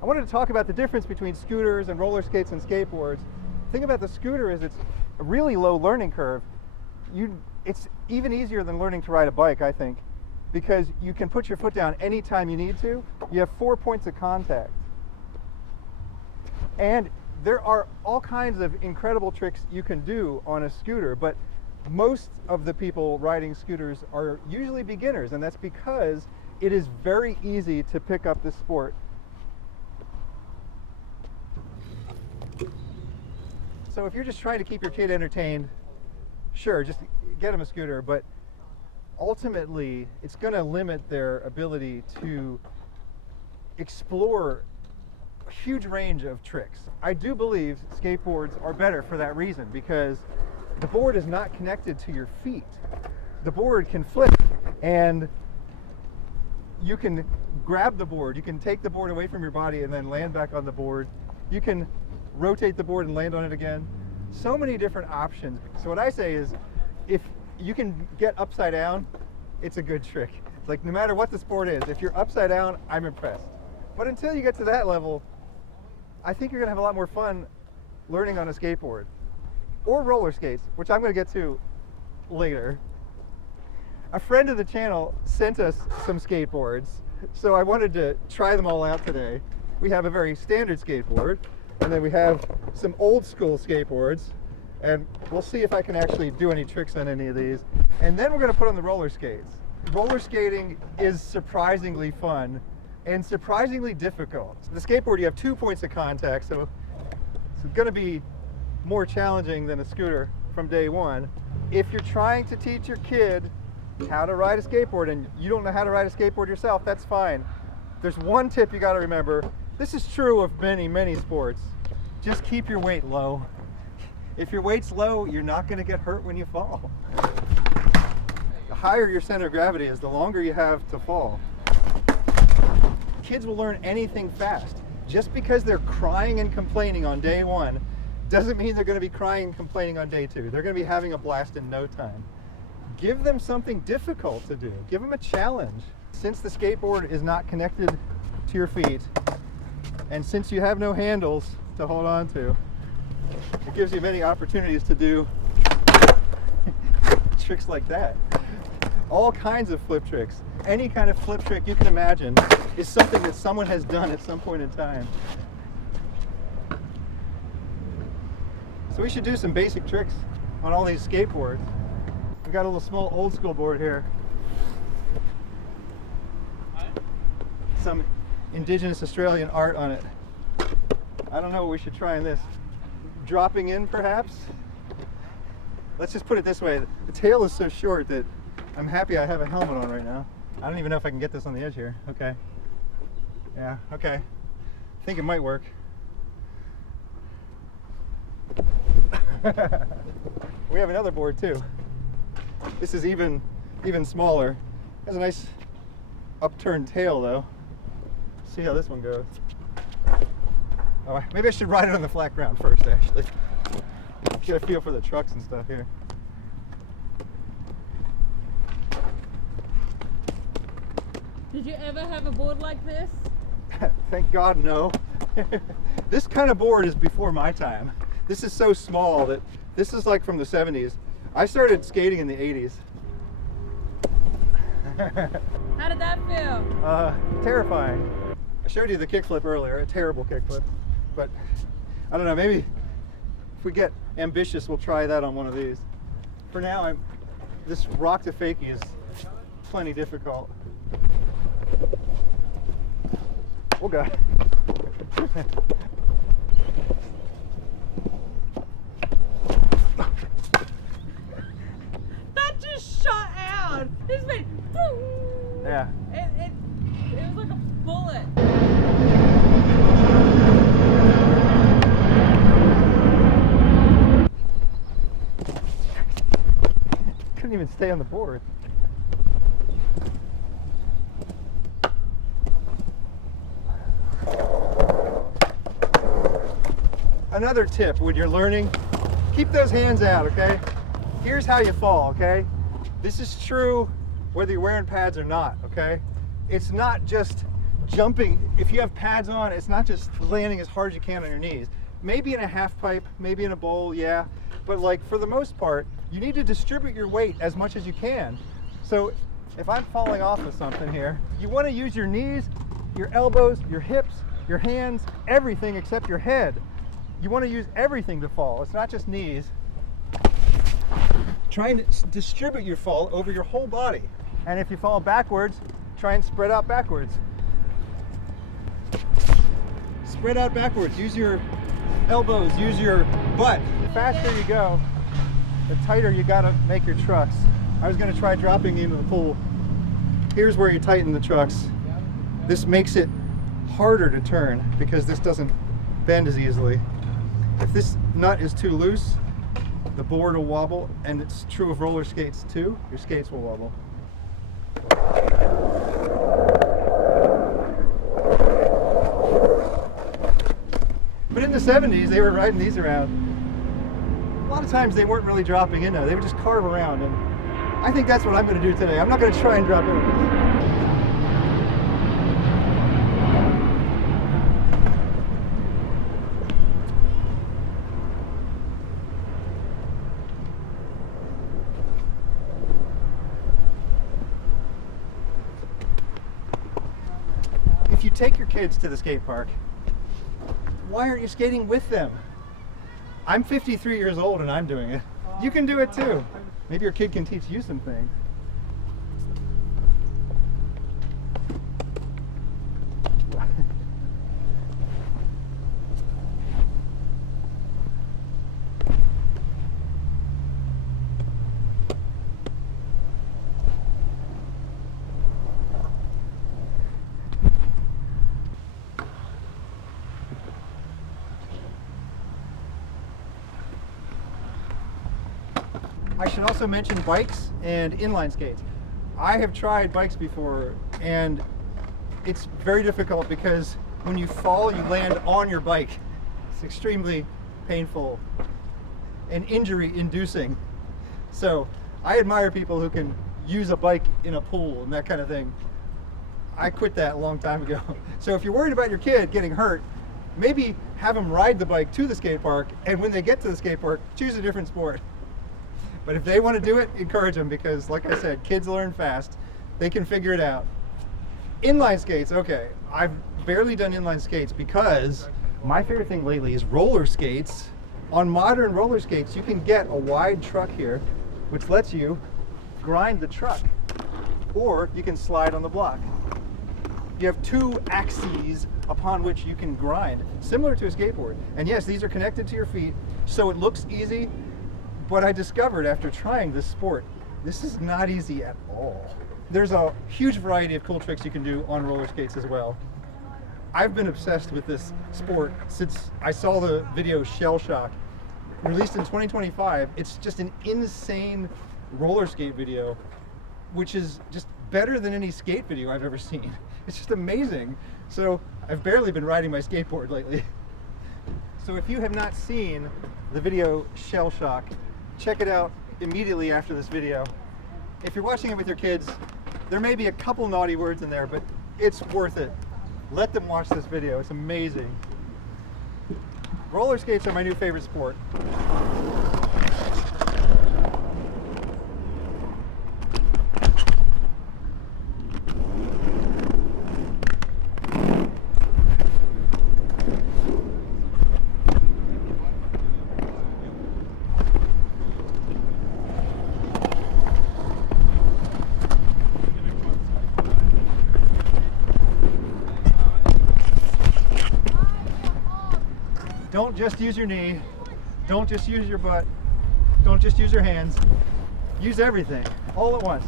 I wanted to talk about the difference between scooters and roller skates and skateboards. The thing about the scooter is it's a really low learning curve. It's even easier than learning to ride a bike, I think, because you can put your foot down anytime you need to. You have 4 points of contact. And there are all kinds of incredible tricks you can do on a scooter, but most of the people riding scooters are usually beginners, and that's because it is very easy to pick up the sport. So if you're just trying to keep your kid entertained, sure, just get them a scooter, but ultimately it's going to limit their ability to explore a huge range of tricks. I do believe skateboards are better for that reason, because the board is not connected to your feet. The board can flip, and you can grab the board. You can take the board away from your body and then land back on the board. You can rotate the board and land on it again. So many different options. So what I say is, if you can get upside down, it's a good trick. Like, no matter what the sport is, if you're upside down, I'm impressed. But until you get to that level, I think you're gonna have a lot more fun learning on a skateboard or roller skates, which I'm gonna get to later. A friend of the channel sent us some skateboards, so I wanted to try them all out today. We have a very standard skateboard, and then we have some old school skateboards, and we'll see if I can actually do any tricks on any of these. And then we're gonna put on the roller skates. Roller skating is surprisingly fun and surprisingly difficult. The skateboard, you have 2 points of contact, so it's gonna be more challenging than a scooter from day one. If you're trying to teach your kid how to ride a skateboard and you don't know how to ride a skateboard yourself, that's fine. There's one tip you gotta remember. This is true of many sports. Just keep your weight low. If your weight's low, you're not gonna get hurt when you fall. The higher your center of gravity is, the longer you have to fall. Kids will learn anything fast. Just because they're crying and complaining on day one doesn't mean they're gonna be crying and complaining on day two. They're gonna be having a blast in no time. Give them something difficult to do. Give them a challenge. Since the skateboard is not connected to your feet, and since you have no handles to hold on to, it gives you many opportunities to do tricks like that. All kinds of flip tricks. Any kind of flip trick you can imagine is something that someone has done at some point in time. So we should do some basic tricks on all these skateboards. We've got a little small old school board here. Some indigenous Australian art on it. I don't know what we should try in this. Dropping in, perhaps? Let's just put it this way. The tail is so short that I'm happy I have a helmet on right now. I don't even know if I can get this on the edge here. Okay. Yeah, okay. I think it might work. We have another board too. This is even smaller. Has a nice upturned tail though. See how this one goes. Oh, maybe I should ride it on the flat ground first, actually. Get a feel for the trucks and stuff here. Did you ever have a board like this? Thank God, no. This kind of board is before my time. This is so small that this is like from the 70s. I started skating in the 80s. How did that feel? Terrifying. I showed you the kickflip earlier, a terrible kickflip. But I don't know, maybe if we get ambitious, we'll try that on one of these. For now, this rock to fakie is plenty difficult. Oh God. That just shot out. This went. Yeah. It was like a bullet. Couldn't even stay on the board. Another tip when you're learning, keep those hands out, okay? Here's how you fall, okay? This is true whether you're wearing pads or not, okay? It's not just jumping, if you have pads on, it's not just landing as hard as you can on your knees. Maybe in a half pipe, maybe in a bowl, yeah. But like for the most part, you need to distribute your weight as much as you can. So if I'm falling off of something here, you want to use your knees, your elbows, your hips, your hands, everything except your head. You want to use everything to fall. It's not just knees. Try and distribute your fall over your whole body. And if you fall backwards, try and spread out backwards. Spread out backwards. Use your elbows, use your butt. The faster you go, the tighter you gotta make your trucks. I was gonna try dropping into the pool. Here's where you tighten the trucks. This makes it harder to turn because this doesn't bend as easily. If this nut is too loose, the board will wobble, and it's true of roller skates too. Your skates will wobble. But in the 70s, they were riding these around. A lot of times they weren't really dropping in there. They would just carve around, and I think that's what I'm going to do today. I'm not going to try and drop in with this. If you take your kids to the skate park, why aren't you skating with them? I'm 53 years old and I'm doing it. You can do it too. Maybe your kid can teach you some things. I should also mention bikes and inline skates. I have tried bikes before, and it's very difficult because when you fall, you land on your bike. It's extremely painful and injury-inducing. So I admire people who can use a bike in a pool and that kind of thing. I quit that a long time ago. So if you're worried about your kid getting hurt, maybe have them ride the bike to the skate park, and when they get to the skate park, choose a different sport. But if they want to do it, encourage them because, like I said, kids learn fast. They can figure it out. Inline skates, okay. I've barely done inline skates because my favorite thing lately is roller skates. On modern roller skates, you can get a wide truck here, which lets you grind the truck, or you can slide on the block. You have two axes upon which you can grind, similar to a skateboard. And yes, these are connected to your feet, so it looks easy. But I discovered after trying this sport, this is not easy at all. There's a huge variety of cool tricks you can do on roller skates as well. I've been obsessed with this sport since I saw the video Shell Shock, released in 2025. It's just an insane roller skate video, which is just better than any skate video I've ever seen. It's just amazing. So I've barely been riding my skateboard lately. So if you have not seen the video Shell Shock, check it out immediately after this video. If you're watching it with your kids, there may be a couple naughty words in there, but it's worth it. Let them watch this video, it's amazing. Roller skates are my new favorite sport. Don't just use your knee, don't just use your butt, don't just use your hands, use everything, all at once.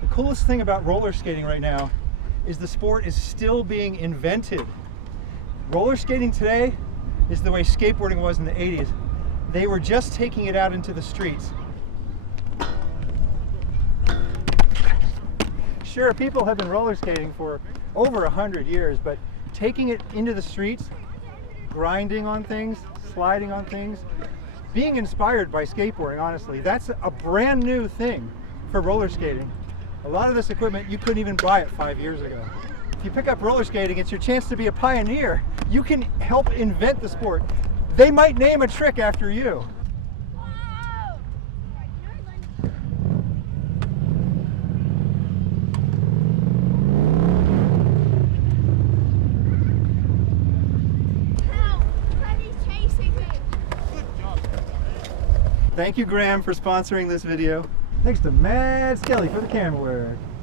The coolest thing about roller skating right now is the sport is still being invented. Roller skating today is the way skateboarding was in the 80s. They were just taking it out into the streets. Sure, people have been roller skating for over 100 years, but taking it into the streets, grinding on things, sliding on things, being inspired by skateboarding, honestly, that's a brand new thing for roller skating. A lot of this equipment, you couldn't even buy it 5 years ago. If you pick up roller skating, it's your chance to be a pioneer. You can help invent the sport. They might name a trick after you. Thank you, Graham, for sponsoring this video. Thanks to Mad Skelly for the camera work.